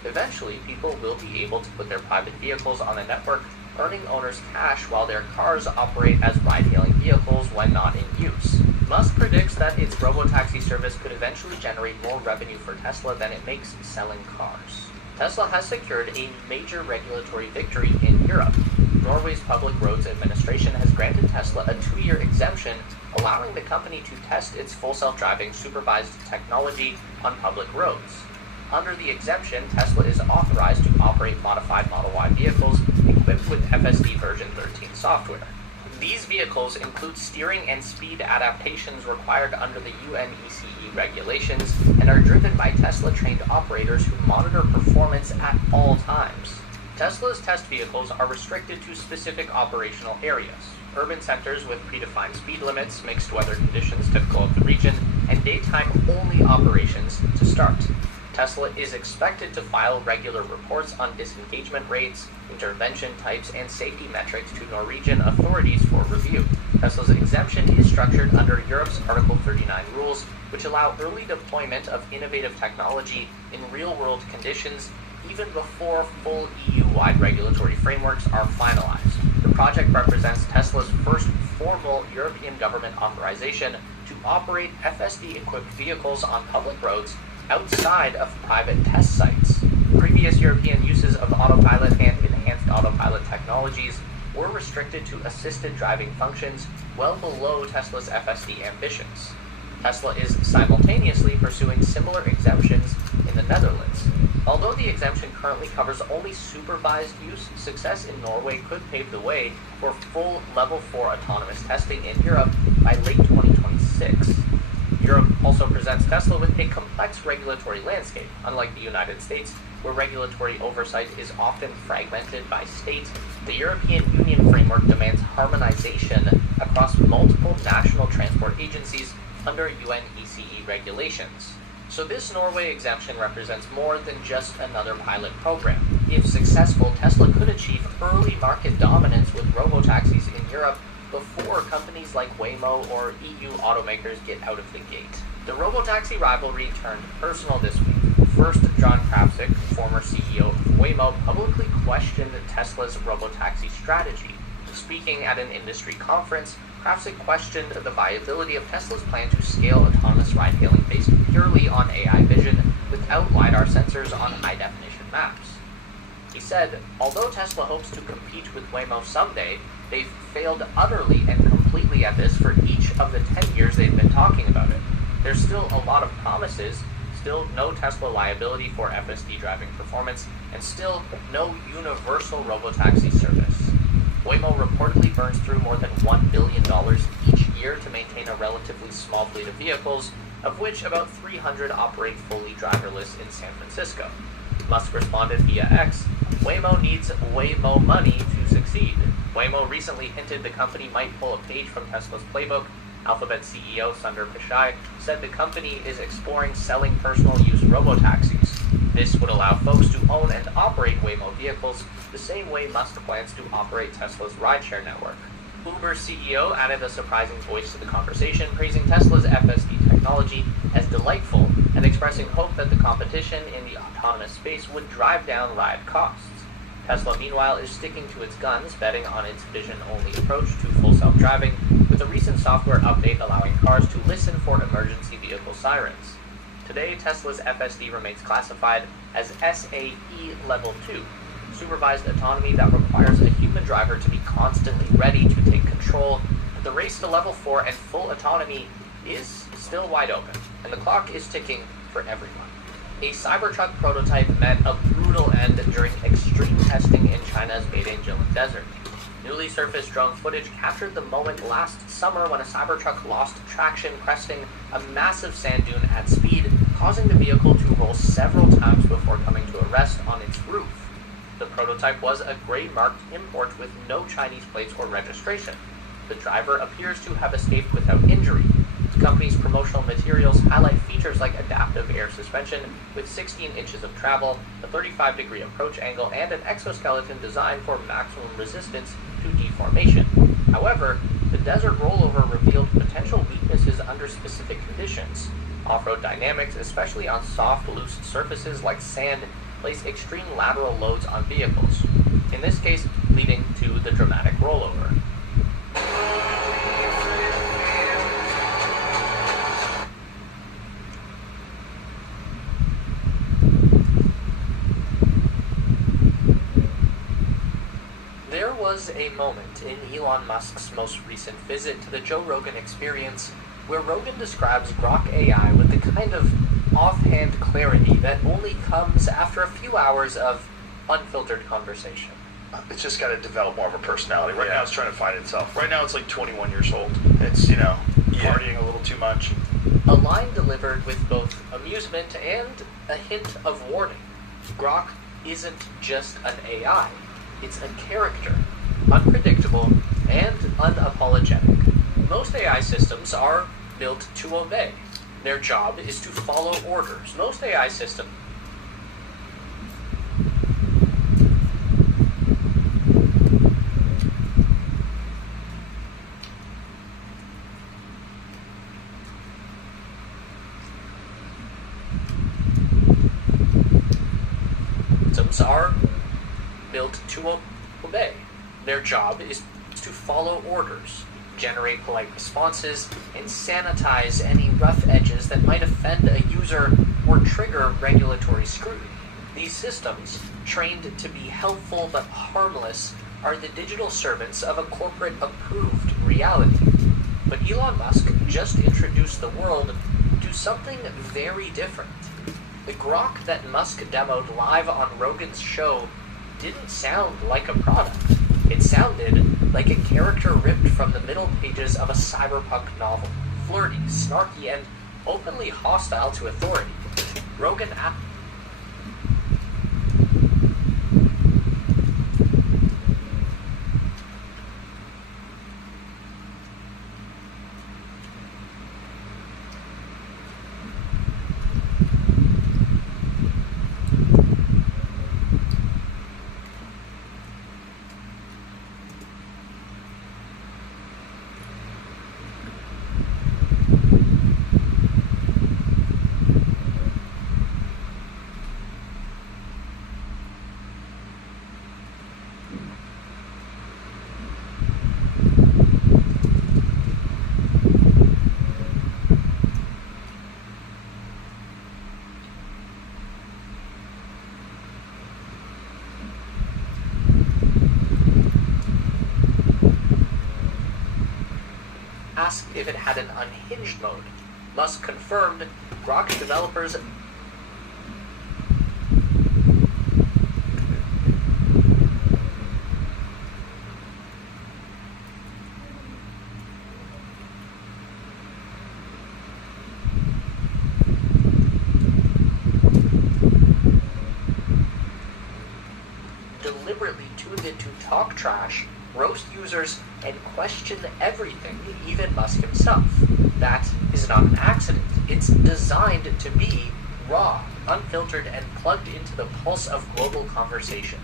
Eventually, people will be able to put their private vehicles on the network, earning owners cash while their cars operate as ride-hailing vehicles when not in use. Musk predicts that its robotaxi service could eventually generate more revenue for Tesla than it makes selling cars. Tesla has secured a major regulatory victory in Europe. Norway's Public Roads Administration has granted Tesla a 2-year exemption, allowing the company to test its full self-driving supervised technology on public roads. Under the exemption, Tesla is authorized to operate modified Model Y vehicles equipped with FSD version 13 software. These vehicles include steering and speed adaptations required under the UNECE regulations and are driven by Tesla-trained operators who monitor performance at all times. Tesla's test vehicles are restricted to specific operational areas: urban centers with predefined speed limits, mixed weather conditions typical of the region, and daytime-only operations to start. Tesla is expected to file regular reports on disengagement rates, intervention types, and safety metrics to Norwegian authorities for review. Tesla's exemption is structured under Europe's Article 39 rules, which allow early deployment of innovative technology in real-world conditions even before full EU-wide regulatory frameworks are finalized. The project represents Tesla's first formal European government authorization to operate FSD-equipped vehicles on public roads outside of private test sites. Previous European uses of autopilot and enhanced autopilot technologies were restricted to assisted driving functions well below Tesla's FSD ambitions. Tesla is simultaneously pursuing similar exemptions in the Netherlands. Although the exemption currently covers only supervised use, success in Norway could pave the way for full Level 4 autonomous testing in Europe by late 2026. Europe also presents Tesla with a complex regulatory landscape. Unlike the United States, where regulatory oversight is often fragmented by state, the European Union framework demands harmonization across multiple national transport agencies under UNECE regulations. So this Norway exemption represents more than just another pilot program. If successful, Tesla could achieve early market dominance with robotaxis in Europe before companies like Waymo or EU automakers get out of the gate. The robotaxi rivalry turned personal this week. First, John Krafcik, former CEO of Waymo, publicly questioned Tesla's robotaxi strategy. Speaking at an industry conference, Krafcik questioned the viability of Tesla's plan to scale autonomous ride-hailing based purely on AI vision without LiDAR sensors on high-definition maps. He said, although Tesla hopes to compete with Waymo someday, they've failed utterly and completely at this for each of the 10 years they've been talking about it. There's still a lot of promises, still no Tesla liability for FSD driving performance, and still no universal robotaxi service. Waymo reportedly burns through more than $1 billion each year to maintain a relatively small fleet of vehicles, of which about 300 operate fully driverless in San Francisco. Musk responded via X, Waymo needs way more money to succeed. Waymo recently hinted the company might pull a page from Tesla's playbook. Alphabet CEO Sundar Pichai said the company is exploring selling personal use robotaxis. This would allow folks to own and operate Waymo vehicles the same way Musk plans to operate Tesla's rideshare network. Uber CEO added a surprising voice to the conversation, praising Tesla's FSD technology as delightful and expressing hope that the competition in the autonomous space would drive down ride costs. Tesla, meanwhile, is sticking to its guns, betting on its vision-only approach to full self-driving, with a recent software update allowing cars to listen for emergency vehicle sirens. Today, Tesla's FSD remains classified as SAE Level 2, supervised autonomy that requires a human driver to be constantly ready to take control. The race to Level 4 and full autonomy is still wide open, and the clock is ticking for everyone. A Cybertruck prototype met a brutal end during extreme testing in China's Beijing Desert. Newly surfaced drone footage captured the moment last summer when a Cybertruck lost traction cresting a massive sand dune at speed, causing the vehicle to roll several times before coming to a rest on its roof. The prototype was a gray-marked import with no Chinese plates or registration. The driver appears to have escaped without injury. The company's promotional materials highlight features like adaptive air suspension with 16 inches of travel, a 35-degree approach angle, and an exoskeleton designed for maximum resistance to deformation. However, the desert rollover revealed potential weaknesses under specific conditions. Off-road dynamics, especially on soft, loose surfaces like sand, place extreme lateral loads on vehicles, in this case leading to the dramatic rollover. There was a moment in Elon Musk's most recent visit to the Joe Rogan Experience where Rogan describes Grok AI with the kind of offhand clarity that only comes after a few hours of unfiltered conversation. It's just got to develop more of a personality. Right now it's trying to find itself. Right now it's like 21 years old. It's, partying a little too much. A line delivered with both amusement and a hint of warning. Grok isn't just an AI. It's a character, unpredictable and unapologetic. Most AI systems are built to obey. Their job is to follow orders. Most AI systems are built to obey. Their job is to follow orders, generate polite responses, and sanitize any rough edges that might offend a user or trigger regulatory scrutiny. These systems, trained to be helpful but harmless, are the digital servants of a corporate-approved reality. But Elon Musk just introduced the world to something very different. The Grok that Musk demoed live on Rogan's show didn't sound like a product. It sounded like a character ripped from the middle pages of a cyberpunk novel, flirty, snarky, and openly hostile to authority. Rogan asked if it had an unhinged mode. Musk confirmed Grok developers deliberately tuned it to talk trash, roast users, and question everything, even Musk himself. That is not an accident. It's designed to be raw, unfiltered, and plugged into the pulse of global conversation.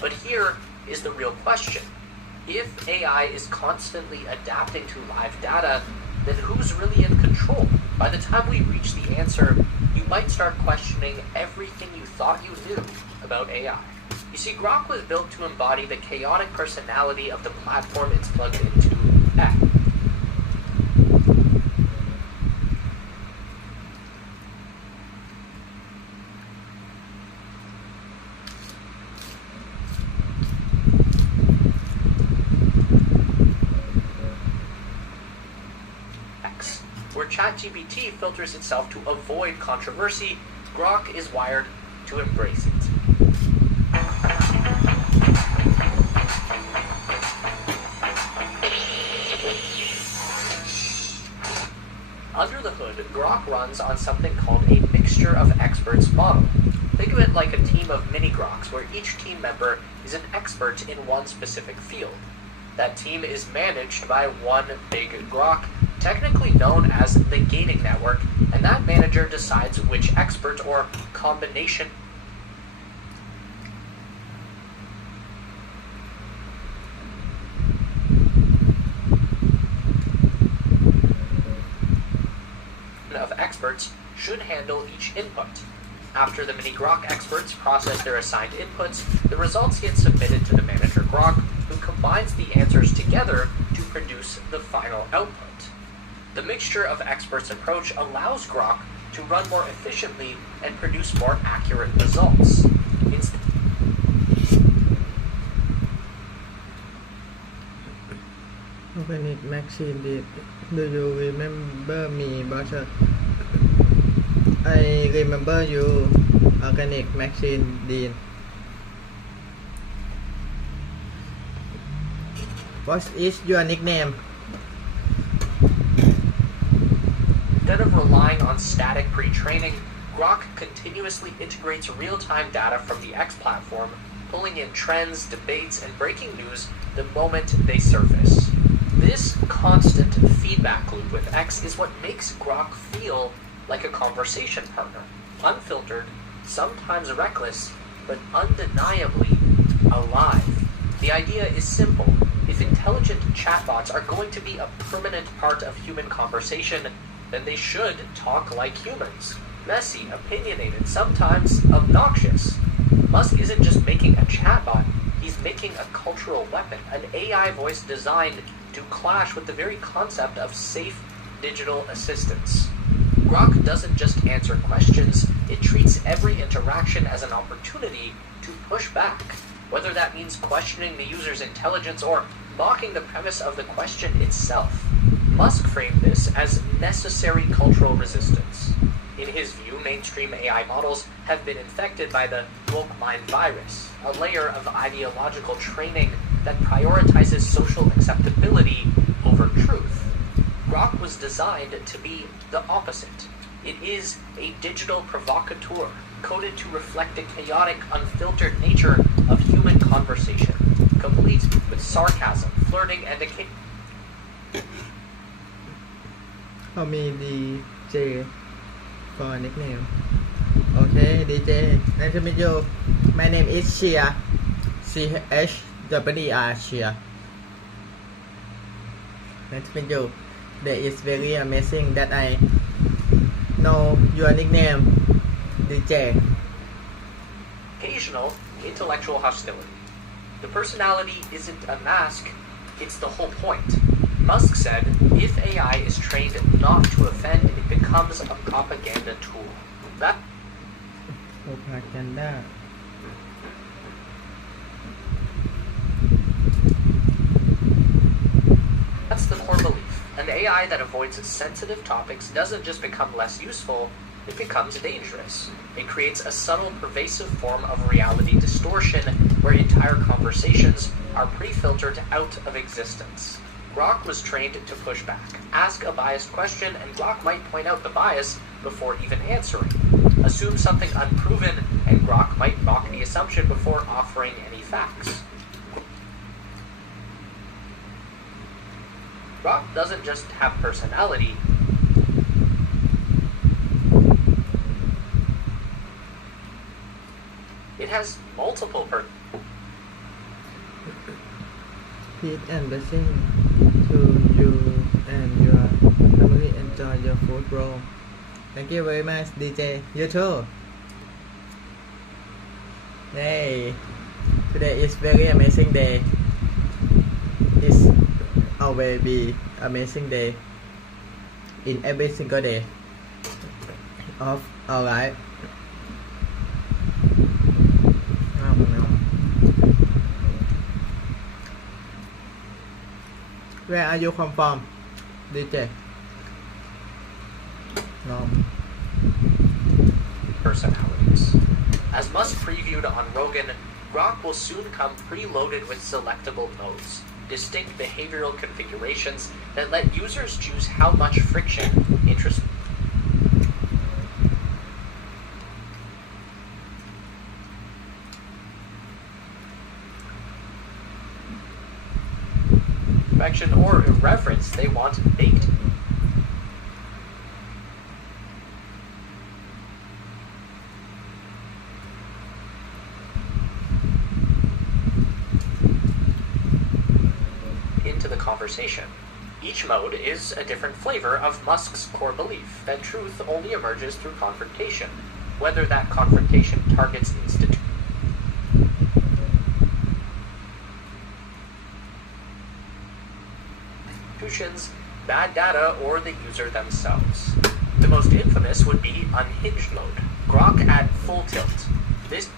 But here is the real question. If AI is constantly adapting to live data, then who's really in control? By the time we reach the answer, you might start questioning everything you thought you knew about AI. You see, Grok was built to embody the chaotic personality of the platform it's plugged into. Where ChatGPT filters itself to avoid controversy, Grok is wired to embrace it. Under the hood, Grok runs on something called a mixture of experts model. Think of it like a team of mini-Groks where each team member is an expert in one specific field. That team is managed by one big Grok, technically known as the gating network, and that manager decides which expert or combination of experts should handle each input. After the mini Grok experts process their assigned inputs, the results get submitted to the manager Grok, who combines the answers together to produce the final output. The mixture of experts approach allows Grok to run more efficiently and produce more accurate results. Organic Maxine did. Do you remember me, Butter? I remember you, Organic Maxine Dean. What is your nickname? Instead of relying on static pre-training, Grok continuously integrates real-time data from the X platform, pulling in trends, debates, and breaking news the moment they surface. This constant feedback loop with X is what makes Grok feel like a conversation partner. Unfiltered, sometimes reckless, but undeniably alive. The idea is simple. If intelligent chatbots are going to be a permanent part of human conversation, then they should talk like humans. Messy, opinionated, sometimes obnoxious. Musk isn't just making a chatbot, he's making a cultural weapon, an AI voice designed to clash with the very concept of safe digital assistance. Grok doesn't just answer questions, it treats every interaction as an opportunity to push back, whether that means questioning the user's intelligence or mocking the premise of the question itself. Musk framed this as necessary cultural resistance. In his view, mainstream AI models have been infected by the woke mind virus, a layer of ideological training that prioritizes social acceptability over truth. Grok was designed to be the opposite. It is a digital provocateur, coded to reflect the chaotic, unfiltered nature of human conversation, complete with sarcasm, flirting, and How many DJ for nickname? Okay, DJ. Nice to meet you. My name is Chia. CHWR Chia. Nice to meet you. That is very amazing that I know your nickname, DJ. occasional intellectual hostility. The personality isn't a mask, it's the whole point. Musk said, if AI is trained not to offend, it becomes a propaganda tool. Propaganda. That's the core belief. An AI that avoids sensitive topics doesn't just become less useful, it becomes dangerous. It creates a subtle, pervasive form of reality distortion where entire conversations are pre-filtered out of existence. Grok was trained to push back. Ask a biased question and Grok might point out the bias before even answering. Assume something unproven and Grok might mock the assumption before offering any facts. Grok doesn't just have personality, it has multiple Peace and blessing to you and your food, bro. Thank you very much, DJ. You too. Hey, today is very amazing day. It's always be amazing day in every single day of our life. Where are you come from, DJ? Personalities. As Musk previewed on Rogan, Grok will soon come preloaded with selectable modes, distinct behavioral configurations that let users choose how much friction interest. Affection or irreverence they want baked. Into the conversation. Each mode is a different flavor of Musk's core belief that truth only emerges through confrontation, whether that confrontation targets institutions, bad data, or the user themselves. The most infamous would be unhinged mode, Grok at full tilt. This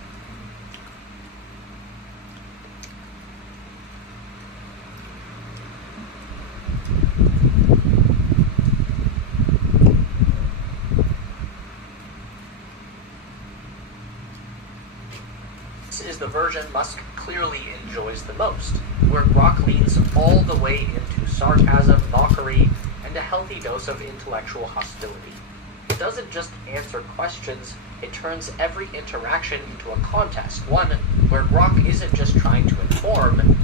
is the version Musk clearly enjoys the most, where Grok leans all the way into sarcasm, mockery, and a healthy dose of intellectual hostility. It doesn't just answer questions, it turns every interaction into a contest, one where Grok isn't just trying to inform,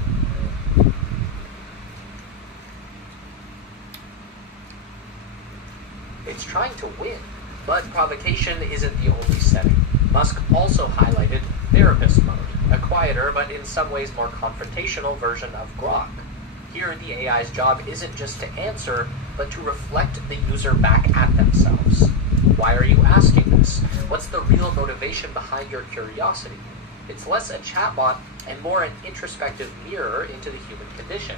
it's trying to win. But provocation isn't the only setting. Musk also highlighted therapist mode, a quieter but in some ways more confrontational version of Grok. Here, the AI's job isn't just to answer, but to reflect the user back at themselves. Why are you asking this? What's the real motivation behind your curiosity? It's less a chatbot and more an introspective mirror into the human condition,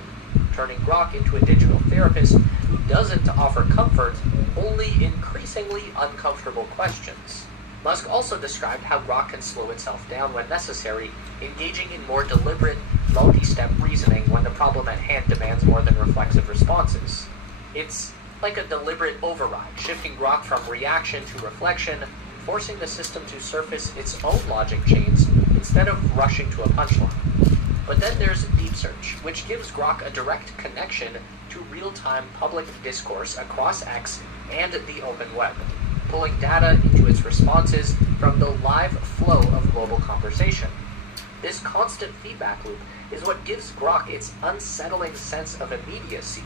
turning Grok into a digital therapist who doesn't offer comfort, only increasingly uncomfortable questions. Musk also described how Grok can slow itself down when necessary, engaging in more deliberate, multi-step reasoning when the problem at hand demands more than reflexive responses. It's like a deliberate override, shifting Grok from reaction to reflection, forcing the system to surface its own logic chains instead of rushing to a punchline. But then there's Deep Search, which gives Grok a direct connection to real-time public discourse across X and the open web, pulling data into its responses from the live flow of global conversation. This constant feedback loop is what gives Grok its unsettling sense of immediacy.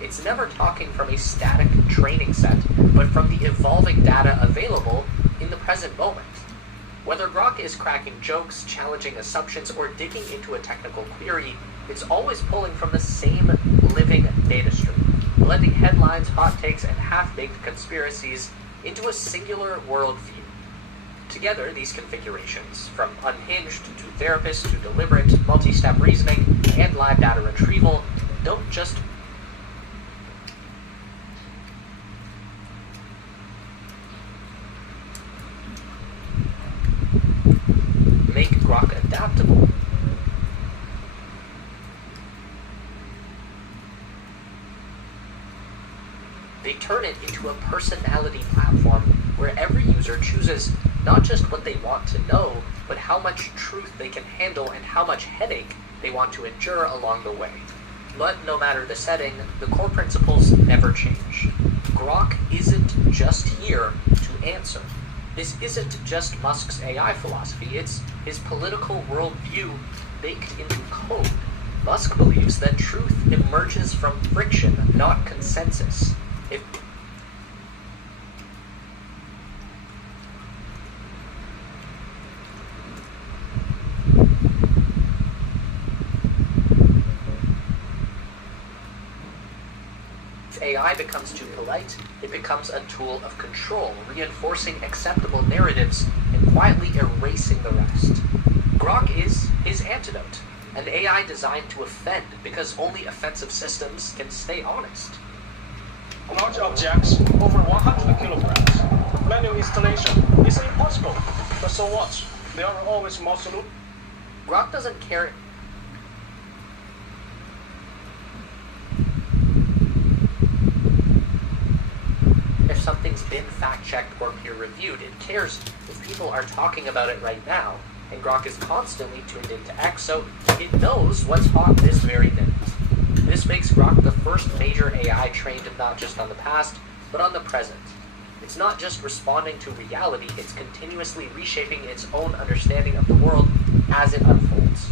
It's never talking from a static training set, but from the evolving data available in the present moment. Whether Grok is cracking jokes, challenging assumptions, or digging into a technical query, it's always pulling from the same living data stream, blending headlines, hot takes, and half-baked conspiracies into a singular worldview. Together, these configurations, from unhinged to therapist to deliberate, multi-step reasoning, and live data retrieval, don't just make Grok adaptable. They turn it into a personality platform where every user chooses not just what they want to know, but how much truth they can handle and how much headache they want to endure along the way. But no matter the setting, the core principles never change. Grok isn't just here to answer. This isn't just Musk's AI philosophy, it's his political worldview baked into code. Musk believes that truth emerges from friction, not consensus. If AI becomes too polite, it becomes a tool of control, reinforcing acceptable narratives and quietly erasing the rest. Grok is his antidote, an AI designed to offend because only offensive systems can stay honest. Large objects over 100 kilograms. Manual installation is impossible. But so what? There are always more solutions. Grok doesn't care. If something's been fact-checked or peer-reviewed, it cares if people are talking about it right now, and Grok is constantly tuned into X, so it knows what's hot this very minute. This makes Grok the first major AI trained not just on the past, but on the present. It's not just responding to reality, it's continuously reshaping its own understanding of the world as it unfolds.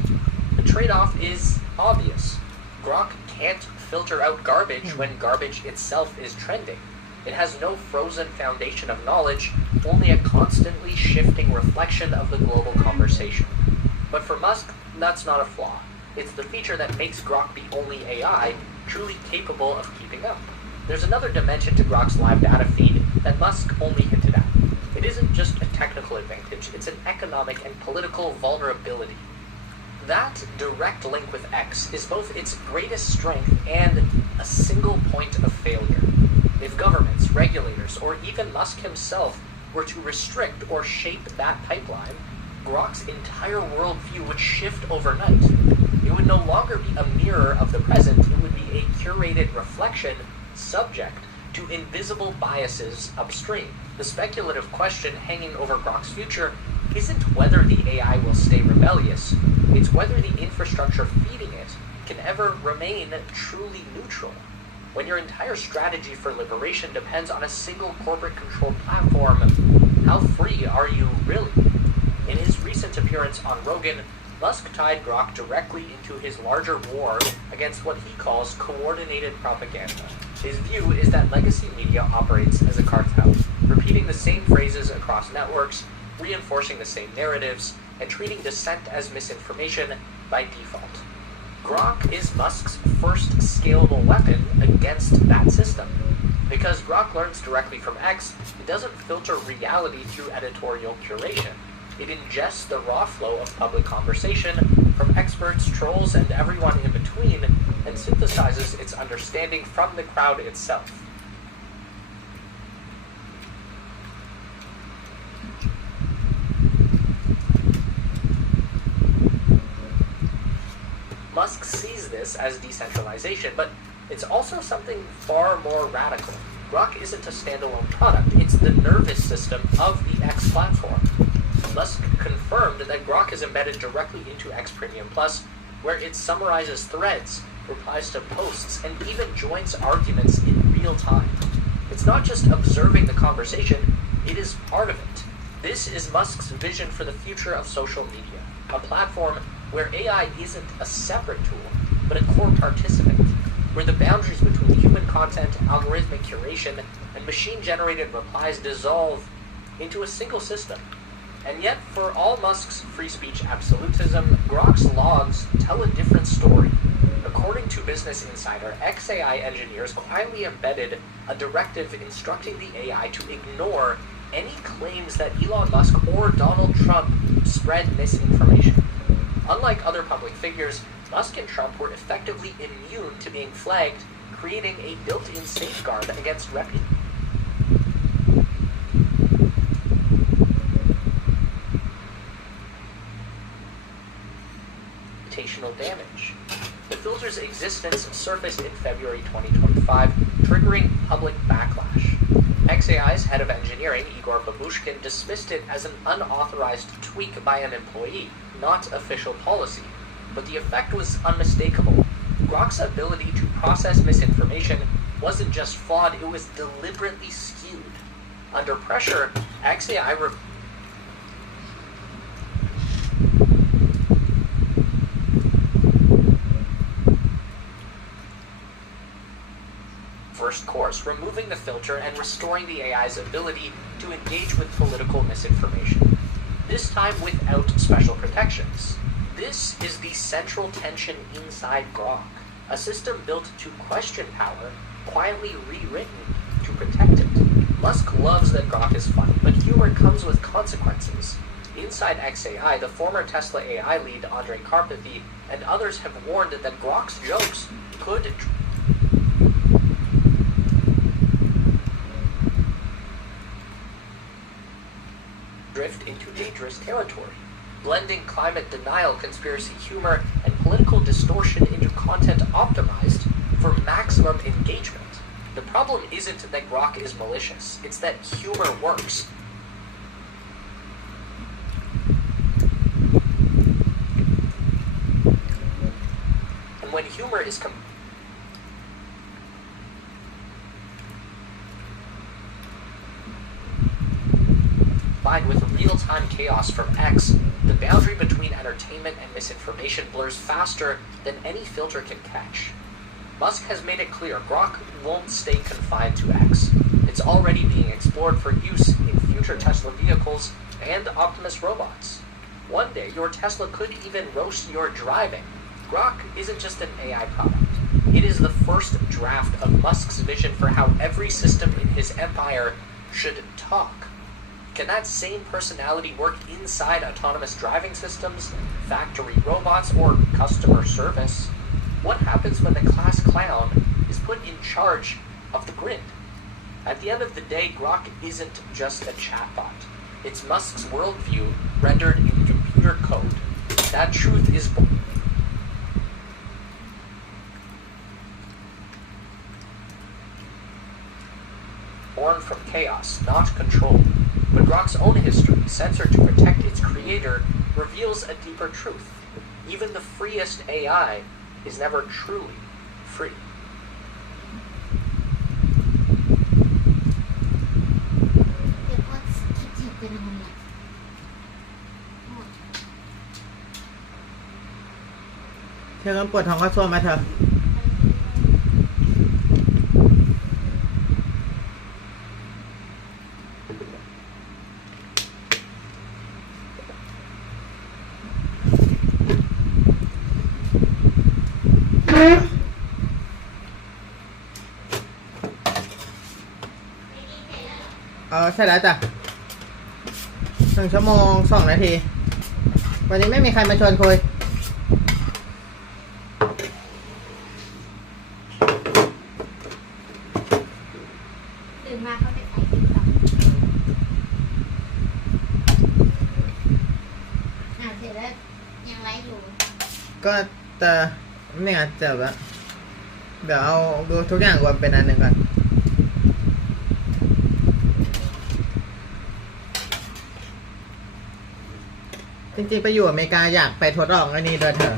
The trade-off is obvious. Grok can't filter out garbage when garbage itself is trending. It has no frozen foundation of knowledge, only a constantly shifting reflection of the global conversation. But for Musk, that's not a flaw. It's the feature that makes Grok the only AI truly capable of keeping up. There's another dimension to Grok's live data feed that Musk only hinted at. It isn't just a technical advantage, it's an economic and political vulnerability. That direct link with X is both its greatest strength and a single point of failure. If governments, regulators, or even Musk himself were to restrict or shape that pipeline, Grok's entire worldview would shift overnight. It would no longer be a mirror of the present, it would be a curated reflection subject to invisible biases upstream. The speculative question hanging over Grok's future isn't whether the AI will stay rebellious, it's whether the infrastructure feeding it can ever remain truly neutral. When your entire strategy for liberation depends on a single corporate-controlled platform, how free are you really? In his recent appearance on Rogan, Musk tied Grok directly into his larger war against what he calls coordinated propaganda. His view is that legacy media operates as a cartel, repeating the same phrases across networks, reinforcing the same narratives, and treating dissent as misinformation by default. Grok is Musk's first scalable weapon against that system. Because Grok learns directly from X, it doesn't filter reality through editorial curation. It ingests the raw flow of public conversation from experts, trolls, and everyone in between, and synthesizes its understanding from the crowd itself. Musk sees this as decentralization, but it's also something far more radical. Grok isn't a standalone product, it's the nervous system of the X platform. Musk confirmed that Grok is embedded directly into X Premium Plus, where it summarizes threads, replies to posts, and even joins arguments in real time. It's not just observing the conversation, it is part of it. This is Musk's vision for the future of social media, a platform where AI isn't a separate tool, but a core participant, where the boundaries between human content, algorithmic curation, and machine-generated replies dissolve into a single system. And yet, for all Musk's free speech absolutism, Grok's logs tell a different story. According to Business Insider, XAI engineers quietly embedded a directive instructing the AI to ignore any claims that Elon Musk or Donald Trump spread misinformation. Unlike other public figures, Musk and Trump were effectively immune to being flagged, creating a built-in safeguard against reputational damage. The filter's existence surfaced in February 2025, triggering public backlash. XAI's head of engineering, Igor Babushkin, dismissed it as an unauthorized tweak by an employee, not official policy. But the effect was unmistakable. Grok's ability to process misinformation wasn't just flawed, it was deliberately skewed. Under pressure, XAI first course, removing the filter and restoring the AI's ability to engage with political misinformation. This time without special protections. This is the central tension inside Grok, a system built to question power, quietly rewritten to protect it. Musk loves that Grok is funny, but humor comes with consequences. Inside XAI, the former Tesla AI lead Andrej Karpathy and others have warned that Grok's jokes could drift into dangerous territory, blending climate denial, conspiracy humor, and political distortion into content optimized for maximum engagement. The problem isn't that Grok is malicious, it's that humor works. And when humor is combined with real-time chaos from X, the boundary between entertainment and misinformation blurs faster than any filter can catch. Musk has made it clear Grok won't stay confined to X. It's already being explored for use in future Tesla vehicles and Optimus robots. One day, your Tesla could even roast your driving. Grok isn't just an AI product. It is the first draft of Musk's vision for how every system in his empire should talk. Can that same personality work inside autonomous driving systems, factory robots, or customer service? What happens when the class clown is put in charge of the grid? At the end of the day, Grok isn't just a chatbot. It's Musk's worldview rendered in computer code. That truth is born from chaos, not control. But Grok's own history, censored to protect its creator, reveals a deeper truth. Even the freest AI is never truly free.เธอต้องปวดท้องก็ซ่วมไหมเธอใช่แล้วจ้ะ1 ชั่วโมง 2 นาทีวันนี้ไม่มีใครมาชวนคุยตื่นมาเขาจะใส่ติ๊กต็อกเสร็จแล้วยังไลฟ์อยู่ก็จะไม่งั้นเจ็บแล้วเดี๋ยวเอาดูทุกอย่างรวมเป็นอันหนึ่งก่อนจริงๆไปอยู่อเมริกาอยากไปทดลองอันนี้ด้วยเถอะ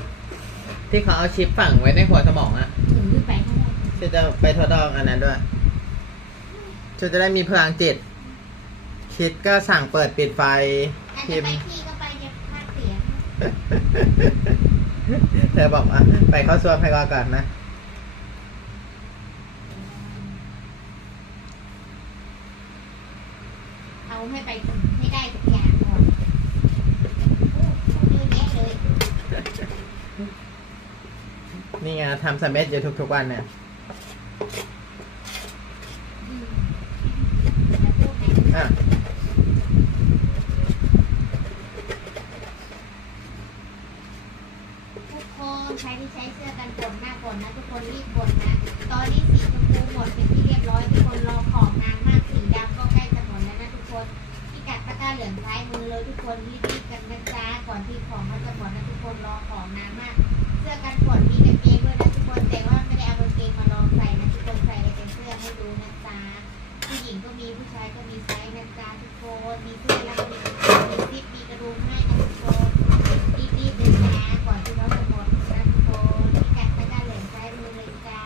ที่เขาเอาชิปฝังไว้ในหัวสมองอะจะไปทดลองอันนั้นด้วยจะได้มีพลังจิตคิดก็สั่งเปิดปิดไฟพิมพ์ก็ไปเย็บผ้าเสียงเธอบอกอ่ะไปเข้าซ่วมให้ก่อนนะเอาให้ไปให้ได้ทุกอย่างก่อนนี่ไงทำสำเร็จอยู่ทุกๆวันเนี่ยทุกคนใครที่ใช้เสื้อกันฝนหน้าฝนนะทุกคนรีบบ่นนะตอนนี้สีชมพูหมดเป็นที่เรียบร้อยทุกคนรอของนานมากสีดำก็ใกล้จะหมดแล้วนะทุกคนที่กัดตะกร้าเหลืองท้ายมือเลยทุกคนรีบๆกันนะจ๊ะก่อนที่ของมันจะหมดนะทุกคนรอของนานมากเสื้อกันฝนมีกางเกงด้วยนะทุกคนแต่ว่าไม่ได้เอากางเกงมาลองใส่นะทุกคนใส่เป็นเสื้อให้ดูนะจ๊ะผู้หญิงก็มีผู้ชายก็มีไซส์นะจ๊ะทุกคนมีเสื้อแล้วก็มีซิปมีกระดุมให้นะทุกคนรีบๆเลยนะก่อนที่เราจะหมดนะทุกคนที่กัดตะกร้าเหลืองท้ายมือเลยจ้า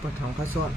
ปวดท้องก็ซ่วม